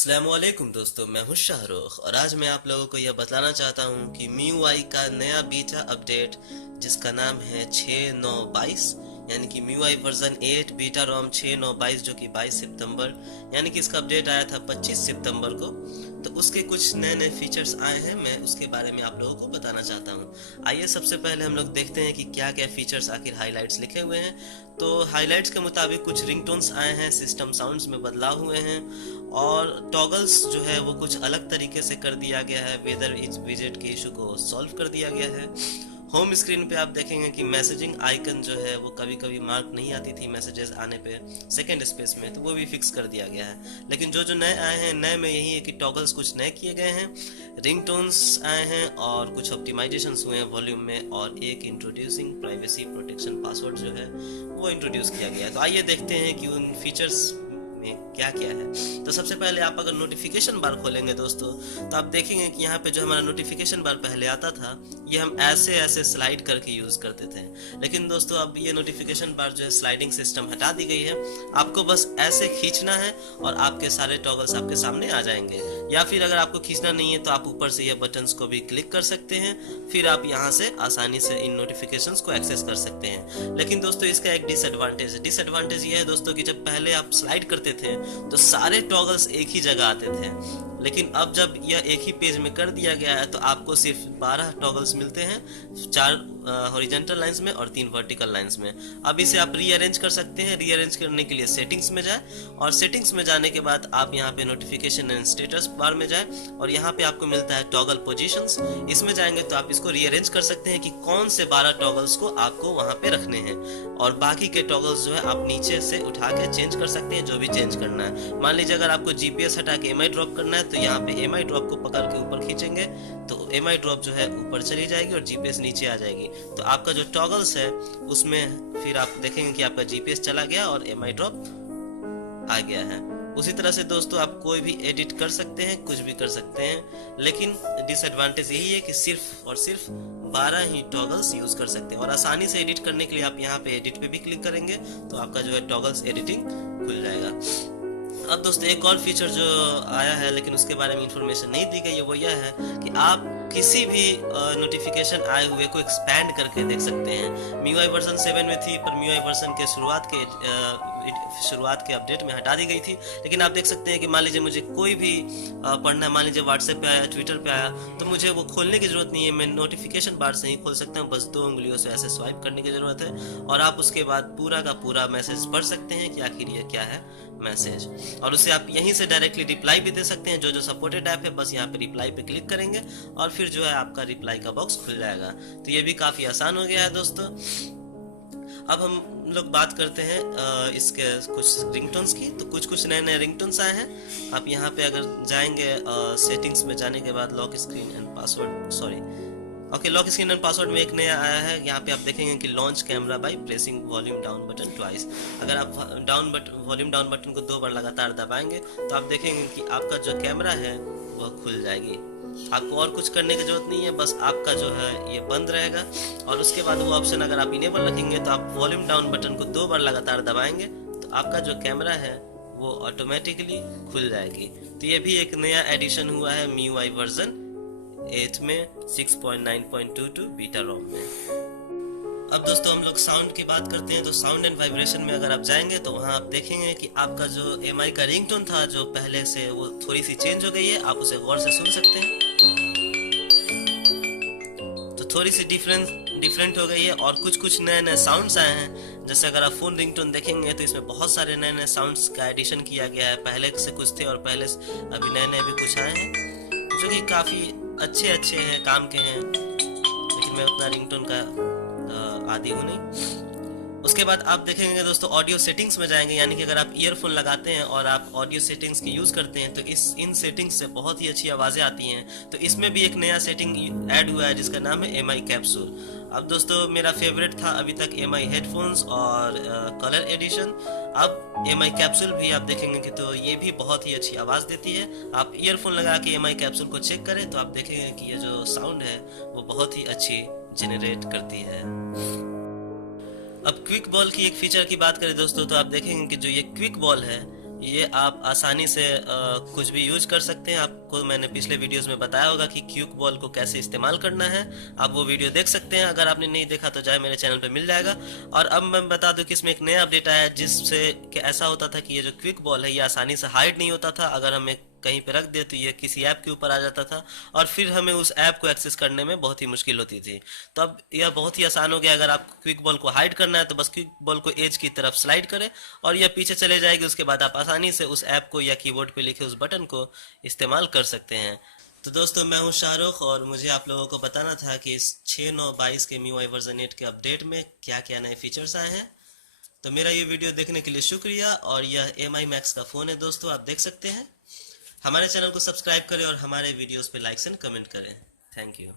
अस्सलामुअलैकुम दोस्तों, मैं हूं शाहरुख और आज मैं आप लोगों को यह बताना चाहता हूं कि MIUI का नया बीटा अपडेट जिसका नाम है 6922 यानी कि MIUI वर्जन 8 बीटा रोम 6922 जो कि 22 सितंबर यानी कि इसका अपडेट आया था 25 सितंबर को। तो उसके कुछ नए नए फीचर्स आए हैं, मैं उसके बारे में आप लोगों को बताना चाहता हूं। आइए सबसे पहले हम लोग देखते हैं कि क्या क्या फीचर्स आखिर हाइलाइट्स लिखे हुए हैं। तो हाइलाइट्स के मुताबिक कुछ रिंगटोन्स आए हैं, सिस्टम साउंड्स में बदलाव हुए हैं और टॉगल्स जो है वो कुछ अलग तरीके से कर दिया गया है। वेदर इस विजेट के इशू को सॉल्व कर दिया गया है। होम स्क्रीन पे आप देखेंगे कि मैसेजिंग आइकन जो है वो कभी कभी मार्क नहीं आती थी मैसेजेस आने पे सेकंड स्पेस में, तो वो भी फिक्स कर दिया गया है। लेकिन जो जो नए आए हैं, नए में यही है कि टॉगल्स कुछ नए किए गए हैं, रिंगटोन्स आए हैं और कुछ ऑप्टिमाइजेशंस हुए हैं वॉल्यूम में, और एक इंट्रोड्यूसिंग प्राइवेसी प्रोटेक्शन पासवर्ड जो है वो इंट्रोड्यूस किया गया है। तो आइए देखते हैं कि उन फीचर्स में क्या क्या है। तो सबसे पहले आप अगर नोटिफिकेशन बार खोलेंगे दोस्तों, तो आप देखेंगे कि यहाँ पे जो हमारा नोटिफिकेशन बार पहले आता था ये हम ऐसे ऐसे स्लाइड करके यूज करते थे। लेकिन दोस्तों अब ये नोटिफिकेशन बार जो है स्लाइडिंग सिस्टम हटा दी गई है। आपको बस ऐसे खींचना है और आपके सारे टॉगल्स आपके सामने आ जाएंगे, या फिर अगर आपको खींचना नहीं है तो आप ऊपर से ये बटन्स को भी क्लिक कर सकते हैं, फिर आप यहाँ से आसानी से इन नोटिफिकेशंस को एक्सेस कर सकते हैं। लेकिन दोस्तों इसका एक डिसएडवांटेज ये है दोस्तों कि जब पहले आप स्लाइड करते थे तो सारे टॉगल्स एक ही जगह आते थे, लेकिन अब जब यह एक ही पेज में कर दिया गया है तो आपको सिर्फ 12 टॉगल्स मिलते हैं, 4 हॉरिजॉन्टल लाइंस में और 3 वर्टिकल लाइंस में। अब इसे आप रीअरेंज कर सकते हैं। रीअरेंज करने के लिए सेटिंग्स में जाए और सेटिंग्स में जाने के बाद आप यहाँ पे नोटिफिकेशन एंड स्टेटस बार में जाए और यहाँ पे आपको मिलता है टॉगल पोजीशंस। इसमें जाएंगे तो आप इसको रीअरेंज कर सकते हैं कि कौन से 12 टॉगल्स को आपको वहां पे रखने हैं, और बाकी के टॉगल्स जो है आप नीचे से उठा के चेंज कर सकते हैं, जो भी चेंज करना है। मान लीजिए अगर आपको जीपीएस हटा के एमआई ड्रॉप करना है तो यहाँ पे एमआई ड्रॉप को पकड़ के ऊपर खींचेंगे तो एमआई ड्रॉप जो है ऊपर चली जाएगी और जीपीएस नीचे आ जाएगी। तो आपका जो टॉगल्स है उसमें फिर आप देखेंगे कि आपका जीपीएस चला गया और एमआई ड्रॉप आ गया है। उसी तरह से दोस्तों आप कोई भी एडिट कर सकते हैं, कुछ भी कर सकते हैं, लेकिन डिसएडवांटेज यही है कि सिर्फ और सिर्फ 12 ही टॉगल्स यूज कर सकते हैं। और आसानी से एडिट करने के लिए आप यहाँ पे एडिट पे भी क्लिक करेंगे तो आपका जो है टॉगल्स एडिटिंग खुल जाएगा। अब दोस्तों एक और फीचर जो आया है लेकिन उसके बारे में इंफॉर्मेशन नहीं दी गई है, वो यह है कि आप किसी भी नोटिफिकेशन आए हुए को एक्सपैंड करके देख सकते हैं। MIUI वर्जन 7 में थी, पर MIUI वर्जन के शुरुआत के अपडेट में हटा दी गई थी। लेकिन आप देख सकते हैं कि मान लीजिए मुझे कोई भी पढ़ना है, मान लीजिए व्हाट्सएप पे आया, ट्विटर पे आया, तो मुझे वो खोलने की जरूरत नहीं है, मैं नोटिफिकेशन बार से ही खोल सकता हूँ। बस 2 उंगलियों से ऐसे स्वाइप करने की जरूरत है और आप उसके बाद पूरा का पूरा मैसेज पढ़ सकते हैं कि आखिर ये क्या है मैसेज, और उसे आप यहीं से डायरेक्टली रिप्लाई भी दे सकते हैं। जो जो सपोर्टेड ऐप है बस यहाँ पे रिप्लाई पे क्लिक करेंगे और फिर जो है आपका रिप्लाई का बॉक्स खुल जाएगा। तो ये भी काफी आसान हो गया है दोस्तों। अब हम लोग बात करते हैं इसके कुछ रिंगटोन्स की। तो कुछ नए नए रिंगटोन्स आए हैं। आप यहाँ पे अगर जाएंगे सेटिंग्स में जाने के बाद लॉक स्क्रीन एंड पासवर्ड में एक नया आया है। यहाँ पे आप देखेंगे कि launch camera by pressing volume down button twice. अगर आप वॉल्यूम डाउन बटन को 2 बार लगातार दबाएंगे तो आप देखेंगे कि आपका जो कैमरा है वह खुल जाएगी। आपको और कुछ करने की जरूरत नहीं है, बस आपका जो है ये बंद रहेगा। और उसके बाद वो ऑप्शन अगर आप इनेबल रखेंगे तो आप वॉल्यूम डाउन बटन को 2 बार लगातार दबाएंगे तो आपका जो कैमरा है वो ऑटोमेटिकली खुल जाएगी। तो ये भी एक नया एडिशन हुआ है MIUI वर्जन 8 में 6.9.22 बीटा रोम में। अब दोस्तों हम लोग साउंड की बात करते हैं। तो साउंड एंड वाइब्रेशन में अगर आप जाएंगे तो वहां आप देखेंगे कि आपका जो एमआई का रिंगटोन था जो पहले से, वो थोड़ी सी चेंज हो गई है। आप उसे गौर से सुन सकते हैं, तो थोड़ी सी डिफरेंट हो गई है। और कुछ नए नए साउंड्स आए हैं। जैसे अगर आप फोन रिंगटोन देखेंगे तो इसमें बहुत सारे नए नए साउंड्स का एडिशन किया गया है। पहले से कुछ थे और पहले अभी नए नए भी कुछ आए हैं जो कि काफी अच्छे हैं, काम के हैं, लेकिन मैं उतना रिंगटोन का आदी हूँ नहीं। उसके बाद आप देखेंगे दोस्तों ऑडियो सेटिंग्स में जाएंगे, यानी कि अगर आप ईयरफोन लगाते हैं और आप ऑडियो सेटिंग्स की यूज करते हैं तो इन सेटिंग्स से बहुत ही अच्छी आवाजें आती हैं। तो इसमें भी एक नया सेटिंग ऐड हुआ है जिसका नाम है एमआई कैप्सूल। अब दोस्तों मेरा फेवरेट था अभी तक एमआई हेडफोन्स और कलर एडिशन। अब एमआई कैप्सूल भी आप देखेंगे कि तो ये भी बहुत ही अच्छी आवाज देती है। आप ईयरफोन लगा के एमआई कैप्सूल को चेक करें तो आप देखेंगे कि ये जो साउंड है वो बहुत ही अच्छी जनरेट करती है। अब क्विक बॉल की एक फीचर की बात करें दोस्तों, तो आप देखेंगे कि जो ये क्विक बॉल है ये आप आसानी से कुछ भी यूज कर सकते हैं। आपको मैंने पिछले वीडियोस में बताया होगा कि क्विक बॉल को कैसे इस्तेमाल करना है। आप वो वीडियो देख सकते हैं, अगर आपने नहीं देखा तो जाए मेरे चैनल पे मिल जाएगा। और अब मैं बता दूं कि इसमें एक नया अपडेट आया है, जिससे कि ऐसा होता था कि ये जो क्विक बॉल है ये आसानी से हाइड नहीं होता था। अगर हम एक कहीं पे रख दे तो ये किसी ऐप के ऊपर आ जाता था और फिर हमें उस ऐप को एक्सेस करने में बहुत ही मुश्किल होती थी। तो अब यह बहुत ही आसान हो गया। अगर आप क्विक बॉल को हाइड करना है तो बस क्विक बॉल को एज की तरफ स्लाइड करें और यह पीछे चले जाएगी। उसके बाद आप आसानी से उस ऐप को या कीबोर्ड पे लिखे उस बटन को इस्तेमाल कर सकते हैं। तो दोस्तों, मैं हूं शाहरुख और मुझे आप लोगों को बताना था कि इस 6.9.22 के MIUI वर्जन 8 के अपडेट में क्या क्या नए फीचर्स आए हैं। तो मेरा ये वीडियो देखने के लिए शुक्रिया। और यह MI Max का फ़ोन है दोस्तों, आप देख सकते हैं। हमारे चैनल को सब्सक्राइब करें और हमारे वीडियोस पे लाइक्स एंड कमेंट करें। Thank you.